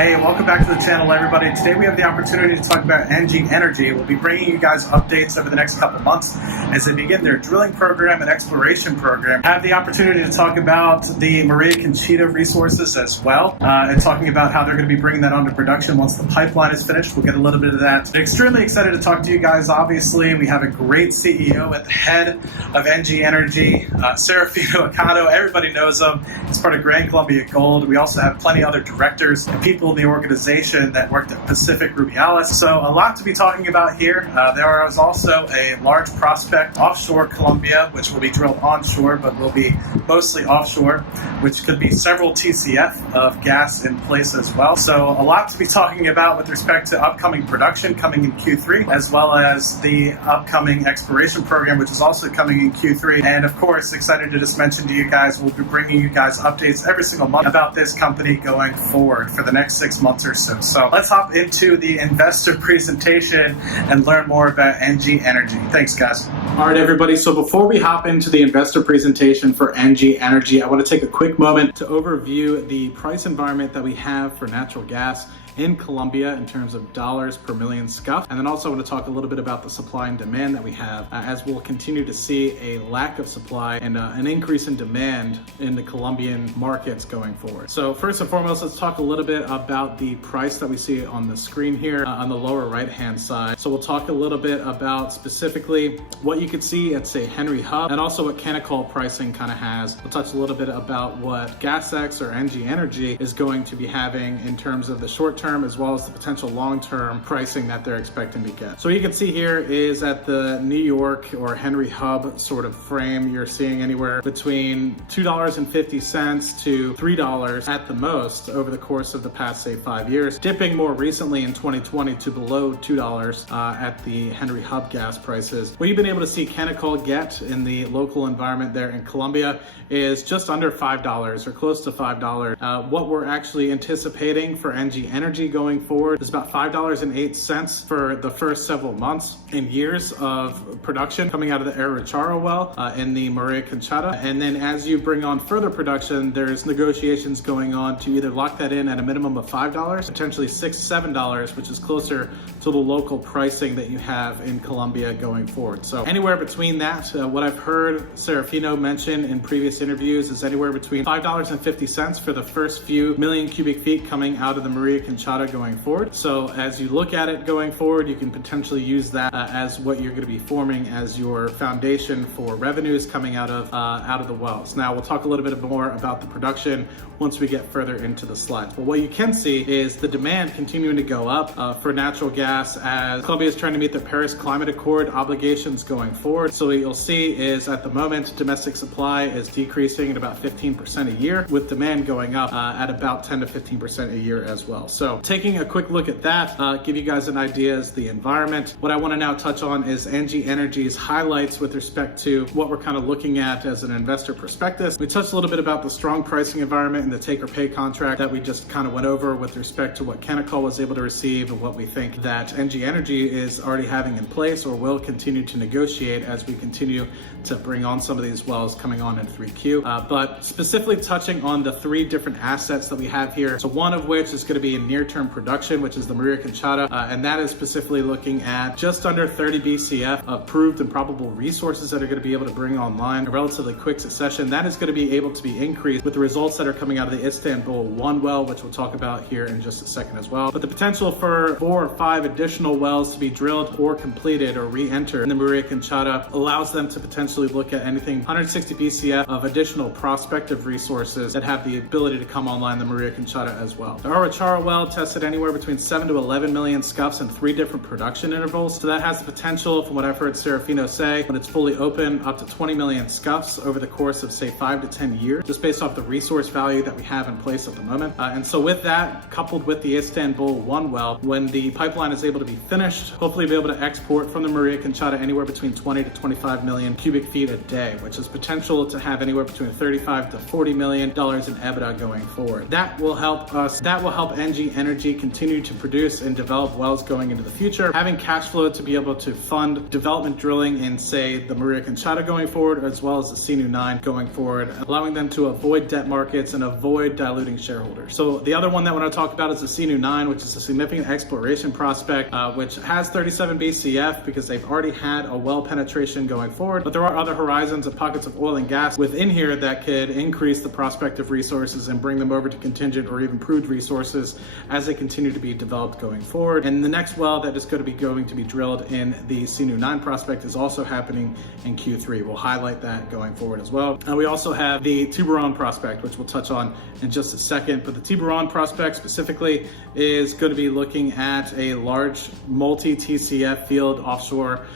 Hey, welcome back to the channel, everybody. Today we have the opportunity to talk about NG Energy. We'll be bringing you guys updates over the next couple months as they begin their drilling program and exploration program. I have the opportunity to talk about the Maria Conchita resources as well, and talking about how they're going to be bringing that onto production once the pipeline is finished. We'll get a little bit of that. I'm extremely excited to talk to you guys. Obviously, we have a great CEO at the head of NG Energy, Serafino Acado. Everybody knows him. He's part of Grand Colombia Gold. We also have plenty of other directors and people in the organization that worked at Pacific Rubiales. So a lot to be talking about here. There is also a large prospect offshore Colombia, which will be drilled onshore, but will be mostly offshore, which could be several TCF of gas in place as well. So a lot to be talking about with respect to upcoming production coming in Q3, as well as the upcoming exploration program, which is also coming in Q3. And of course, excited to just mention to you guys, we'll be bringing you guys updates every single month about this company going forward for the next 6 months or so. So let's hop into the investor presentation and learn more about NG Energy. Thanks, guys. All right, everybody. So before we hop into the investor presentation for NG Energy, I want to take a quick moment to overview the price environment that we have for natural gas in Colombia in terms of dollars per million SCF. And then also I want to talk a little bit about the supply and demand that we have as we'll continue to see a lack of supply and an increase in demand in the Colombian markets going forward. So first and foremost, let's talk a little bit about the price that we see on the screen here on the lower right-hand side. So we'll talk a little bit about specifically what you could see at, say, Henry Hub, and also what Canacol pricing kind of has. We'll touch a little bit about what GASX or NG Energy is going to be having in terms of the short-term as well as the potential long-term pricing that they're expecting to get. So what you can see here is at the New York or Henry Hub sort of frame, you're seeing anywhere between $2.50 to $3 at the most over the course of the past, say, 5 years, dipping more recently in 2020 to below $2 at the Henry Hub gas prices. What you've been able to see Canacol get in the local environment there in Colombia is just under $5 or close to $5. What we're actually anticipating for NG Energy going forward is about $5.08 for the first several months and years of production coming out of the Aracharo well in the Maria Conchita. And then as you bring on further production, there's negotiations going on to either lock that in at a minimum of $5, potentially $6, $7, which is closer to the local pricing that you have in Colombia going forward. So anywhere between that, what I've heard Serafino mention in previous interviews is anywhere between $5.50 for the first few million cubic feet coming out of the Maria Conchita going forward. So as you look at it going forward, you can potentially use that as what you're going to be forming as your foundation for revenues coming out of the wells. Now we'll talk a little bit more about the production once we get further into the slides. But what you can see is the demand continuing to go up for natural gas as Colombia is trying to meet the Paris Climate Accord obligations going forward. So what you'll see is at the moment, domestic supply is decreasing at about 15% a year, with demand going up at about 10 to 15% a year as well. So taking a quick look at that, give you guys an idea as the environment. What I want to now touch on is NG Energy's highlights with respect to what we're kind of looking at as an investor perspective. We touched a little bit about the strong pricing environment and the take or pay contract that we just kind of went over with respect to what Canacol was able to receive and what we think that NG Energy is already having in place or will continue to negotiate as we continue to bring on some of these wells coming on in 3Q. But specifically touching on the 3 different assets that we have here. So one of which is going to be in near-term production, which is the Maria Conchita, and that is specifically looking at just under 30 BCF of proved and probable resources that are going to be able to bring online in a relatively quick succession. That is going to be able to be increased with the results that are coming out of the Istanbul-1 well, which we'll talk about here in just a second as well. But the potential for 4 or 5 additional wells to be drilled or completed or re-enter in the Maria Conchita allows them to potentially look at anything 160 BCF of additional prospective resources that have the ability to come online in the Maria Conchita as well. The Aracharo well tested anywhere between 7 to 11 million SCFs in 3 different production intervals. So that has the potential, from what I've heard Serafino say, when it's fully open, up to 20 million SCFs over the course of, say, 5 to 10 years, just based off the resource value that we have in place at the moment. And so with that, coupled with the Istanbul-1 well, when the pipeline is able to be finished, hopefully be able to export from the Maria Conchita anywhere between 20 to 25 million cubic feet a day, which is potential to have anywhere between $35 to $40 million in EBITDA going forward. That will help us, that will help NG Energy continue to produce and develop wells going into the future, having cash flow to be able to fund development drilling in, say, the Maria Conchita going forward, as well as the Sinu 9 going forward, allowing them to avoid debt markets and avoid avoid diluting shareholders. So the other one that I want to talk about is the Sinu 9, which is a significant exploration prospect, which has 37 BCF because they've already had a well penetration going forward. But there are other horizons and pockets of oil and gas within here that could increase the prospective resources and bring them over to contingent or even proved resources as they continue to be developed going forward. And the next well that is going to be drilled in the Sinu 9 prospect is also happening in Q3. We'll highlight that going forward as well. And we also have the Tiburon prospect, which we'll touch on in just a second. But the Tiburon prospect specifically is going to be looking at a large multi-TCF field offshore,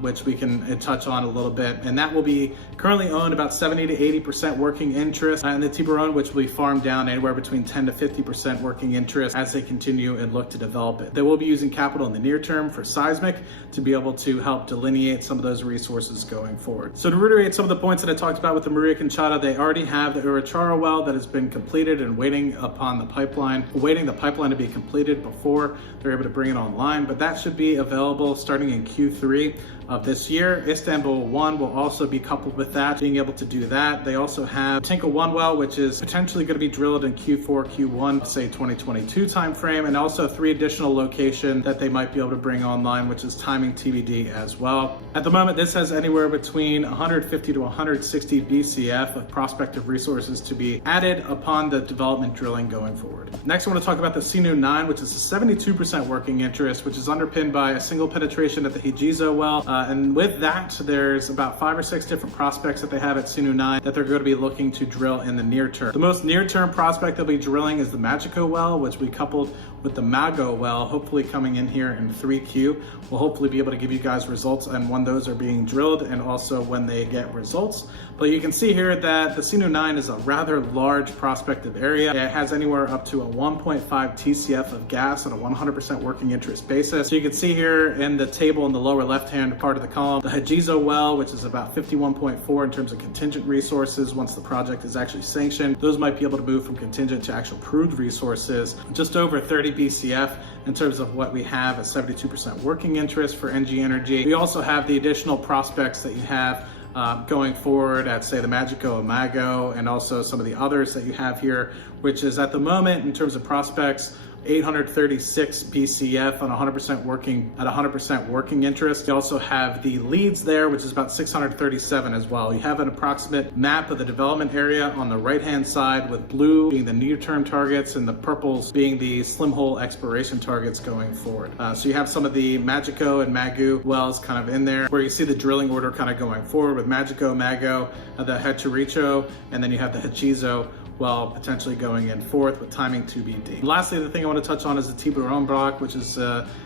which we can touch on a little bit. And that will be currently owned about 70 to 80% working interest in the Tiburon, which will be farmed down anywhere between 10 to 50% working interest as they continue and look to develop it. They will be using capital in the near term for seismic to be able to help delineate some of those resources going forward. So to reiterate some of the points that I talked about with the Maria Conchita, they already have the Urachara well that has been completed and waiting the pipeline to be completed before they're able to bring it online. But that should be available starting in Q3 of this year. Istanbul 1 will also be coupled with that, being able to do that. They also have Tinka 1 well, which is potentially going to be drilled in Q4, Q1, say 2022 timeframe, and also 3 additional locations that they might be able to bring online, which is timing TBD as well. At the moment, this has anywhere between 150 to 160 BCF of prospective resources to be added upon the development drilling going forward. Next, I want to talk about the Sinu 9, which is a 72% working interest, which is underpinned by a single penetration at the Hijizo well. And with that, there's about 5 or 6 different prospects that they have at Sinu 9 that they're going to be looking to drill in the near term. The most near term prospect they'll be drilling is the Marica well, which we coupled with the MMboe well, hopefully coming in here in 3Q. We'll hopefully be able to give you guys results on when those are being drilled and also when they get results. But you can see here that the Sinu 9 is a rather large prospective area. It has anywhere up to a 1.5 TCF of gas on a 100% working interest basis. So you can see here in the table in the lower left-hand part of the column, the Hijizo well, which is about 51.4 in terms of contingent resources once the project is actually sanctioned. Those might be able to move from contingent to actual proved resources, just over 30 BCF in terms of what we have at 72% working interest for NG Energy. We also have the additional prospects that you have going forward at, say, the MMboe, and also some of the others that you have here, which is at the moment in terms of prospects, 836 BCF on 100% working interest. You also have the leads there, which is about 637 as well. You have an approximate map of the development area on the right-hand side, with blue being the near-term targets and the purples being the slim hole exploration targets going forward. So you have some of the MMboe and MMboe wells kind of in there, where you see the drilling order kind of going forward with MMboe, the Hechiricho, and then you have the Hijizo well potentially going in fourth with timing TBD. Lastly, the thing I want to touch on is the Tiburon block, which is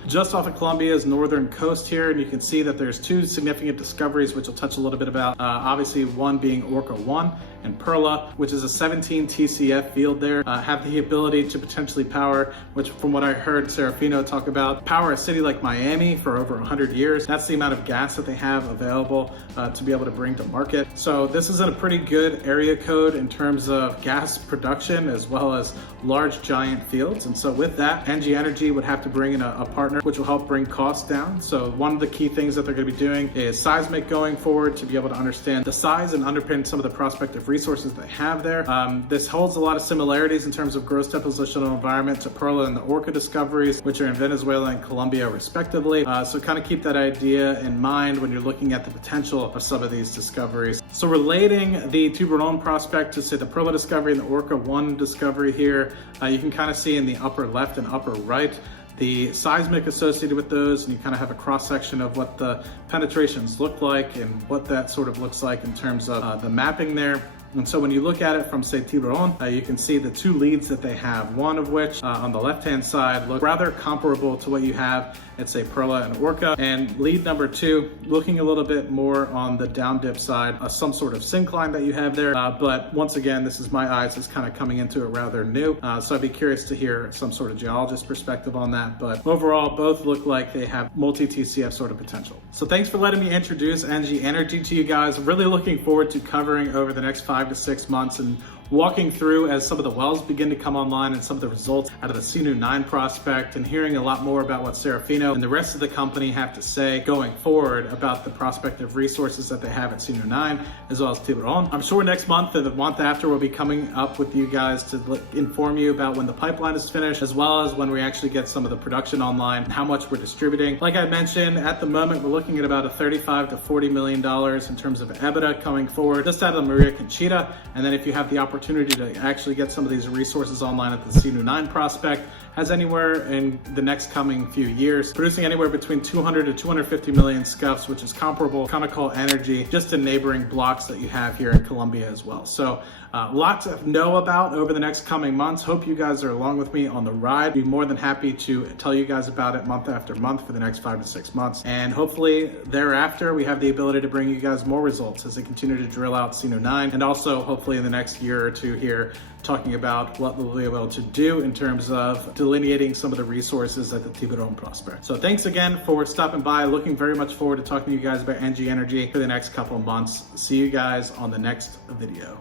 just off of Colombia's northern coast here, and you can see that there's 2 significant discoveries, which I'll touch a little bit about. Obviously, one being Orca 1 and Perla, which is a 17 TCF field there, have the ability to potentially power, which from what I heard Serafino talk about, power a city like Miami for over 100 years. That's the amount of gas that they have available to be able to bring to market. So this is in a pretty good area code in terms of gas production as well as large giant fields. And so with that, NG Energy would have to bring in a partner, which will help bring costs down. So one of the key things that they're going to be doing is seismic going forward to be able to understand the size and underpin some of the prospective resources they have there. This holds a lot of similarities in terms of gross depositional environment to Perla and the Orca discoveries, which are in Venezuela and Colombia respectively. So kind of keep that idea in mind when you're looking at the potential of some of these discoveries. So relating the Tiburon prospect to, say, the Perla discovery and the Orca 1 discovery here, you can kind of see in the upper left and upper right the seismic associated with those, and you kind of have a cross-section of what the penetrations look like and what that sort of looks like in terms of the mapping there. And so when you look at it from, say, Tiburon, you can see the 2 leads that they have, one of which on the left-hand side look rather comparable to what you have at, say, Perla and Orca. And lead number 2, looking a little bit more on the down dip side, some sort of syncline that you have there. But once again, this is my eyes, it's kind of coming into it rather new. So I'd be curious to hear some sort of geologist perspective on that. But overall, both look like they have multi-TCF sort of potential. So thanks for letting me introduce NG Energy to you guys. Really looking forward to covering over the next 5 to 6 months and walking through as some of the wells begin to come online and some of the results out of the Sinu 9 prospect, and hearing a lot more about what Serafino and the rest of the company have to say going forward about the prospective resources that they have at Sinu 9, as well as Tiburon. I'm sure next month and the month after we'll be coming up with you guys to inform you about when the pipeline is finished, as well as when we actually get some of the production online and how much we're distributing. Like I mentioned, at the moment, we're looking at about a $35 to $40 million in terms of EBITDA coming forward, just out of the Maria Conchita. And then if you have the opportunity to actually get some of these resources online at the Sinu 9 prospect, has anywhere in the next coming few years, producing anywhere between 200 to 250 million scuffs, which is comparable Conoco energy just to neighboring blocks that you have here in Colombia as well. So lots to know about over the next coming months. Hope you guys are along with me on the ride. Be more than happy to tell you guys about it month after month for the next 5 to 6 months. And hopefully thereafter, we have the ability to bring you guys more results as they continue to drill out Sinu 9, and also hopefully in the next year or two here, talking about what we'll be able to do in terms of delineating some of the resources at the Tiburon prospect. So thanks again for stopping by. Looking very much forward to talking to you guys about NG Energy for the next couple of months. See you guys on the next video.